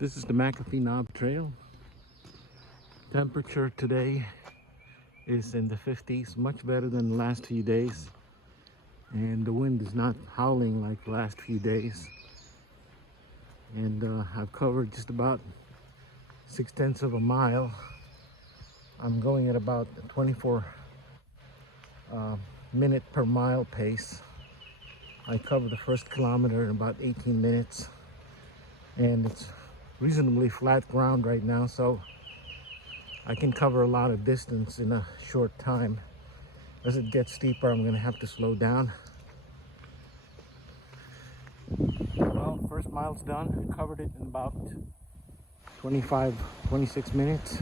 This is the McAfee Knob Trail. Temperature today is in the 50s, much better than the last few days. And the wind is not howling like the last few days. And I've covered just about 6/10 of a mile. I'm going at about 24 minute per mile pace. I covered the first kilometer in about 18 minutes. And it's reasonably flat ground right now, so I can cover a lot of distance in a short time. As it gets steeper, I'm gonna have to slow down. Well, first mile's done. Covered it in about 26 minutes.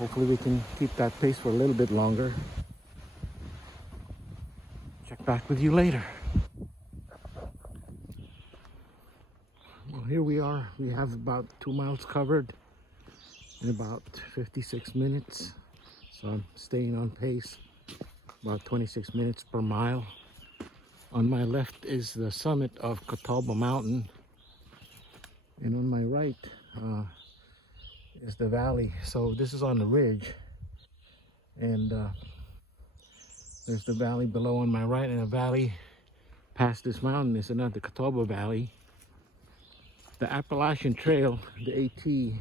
Hopefully we can keep that pace for a little bit longer. Check back with you later. Well, here we are. We have about 2 miles covered in about 56 minutes. So I'm staying on pace, about 26 minutes per mile. On my left is the summit of Catawba Mountain. And on my right is the valley. So this is on the ridge. And there's the valley below on my right, and a valley past this mountain is another Catawba Valley. The Appalachian Trail, the AT,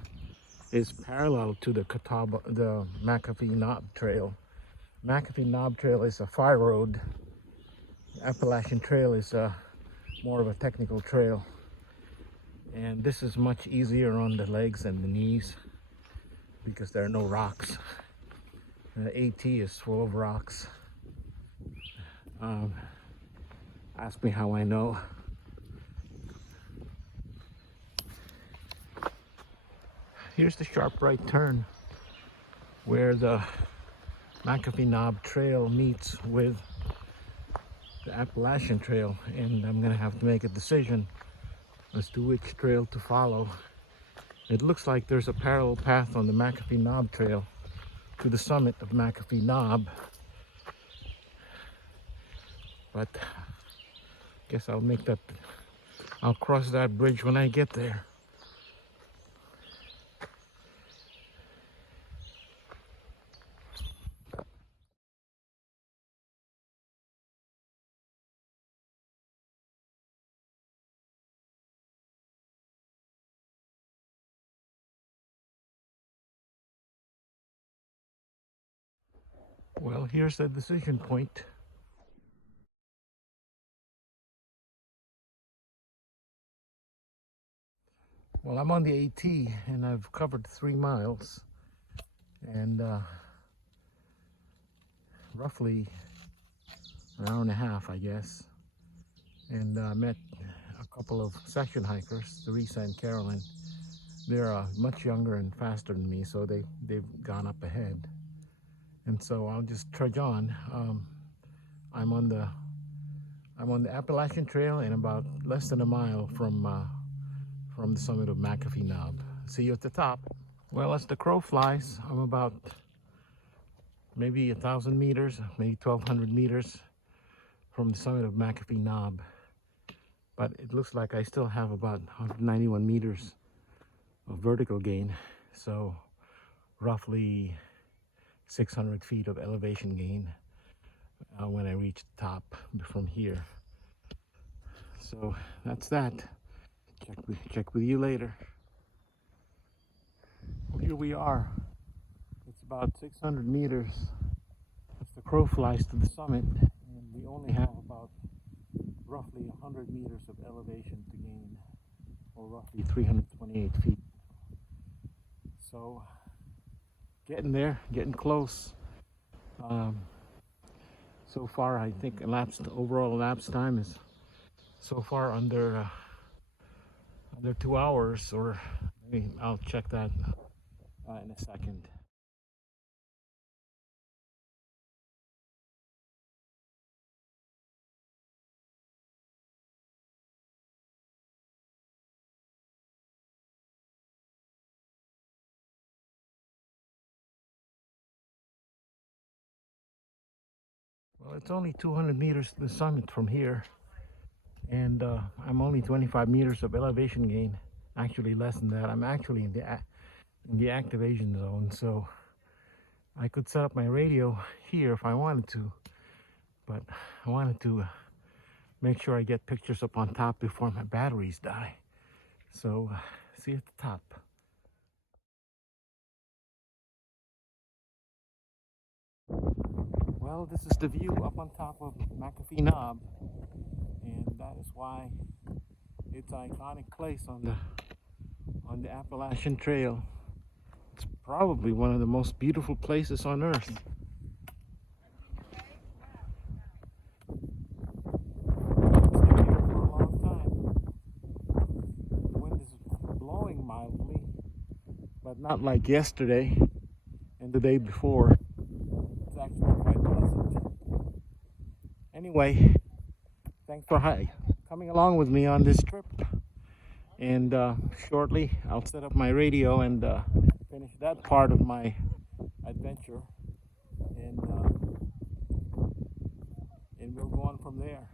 is parallel to the McAfee Knob Trail. McAfee Knob Trail is a fire road. The Appalachian Trail is more of a technical trail. And this is much easier on the legs and the knees because there are no rocks. The AT is full of rocks. Ask me how I know. Here's the sharp right turn where the McAfee Knob Trail meets with the Appalachian Trail, and I'm gonna have to make a decision as to which trail to follow. It looks like there's a parallel path on the McAfee Knob Trail to the summit of McAfee Knob, but I guess I'll cross that bridge when I get there. Well, here's the decision point. Well, I'm on the AT and I've covered 3 miles and roughly an hour and a half, I guess. And met a couple of section hikers, Teresa and Carolyn. They're much younger and faster than me, so they've gone up ahead. And so I'll just trudge on. I'm on the Appalachian Trail and about less than a mile from the summit of McAfee Knob. See you at the top. Well, as the crow flies, I'm about maybe 1,000 meters, maybe 1,200 meters from the summit of McAfee Knob. But it looks like I still have about 191 meters of vertical gain. So roughly 600 feet of elevation gain when I reach the top from here. So that's that. Check with you later. Well, here we are. It's about 600 meters as the crow flies to the summit, and we only have about roughly 100 meters of elevation to gain, or roughly 328 feet. So getting there, getting close. So far, I think overall elapsed time is so far under 2 hours, or maybe I'll check that in a second. Well, it's only 200 meters to the summit from here, and I'm only 25 meters of elevation gain. Actually less than that. I'm actually in the activation zone, so I could set up my radio here if I wanted to, but I wanted to make sure I get pictures up on top before my batteries die. So see you at the top. Well, this is the view up on top of McAfee Knob, and that is why it's an iconic place on the Appalachian Trail. It's probably one of the most beautiful places on earth. Stay here for a long time. The wind is blowing mildly, but not like yesterday and the day before. It's actually quite pleasant. Anyway, thanks for coming along with me on this trip. And shortly I'll set up my radio and finish that part of my adventure, and we'll go on from there.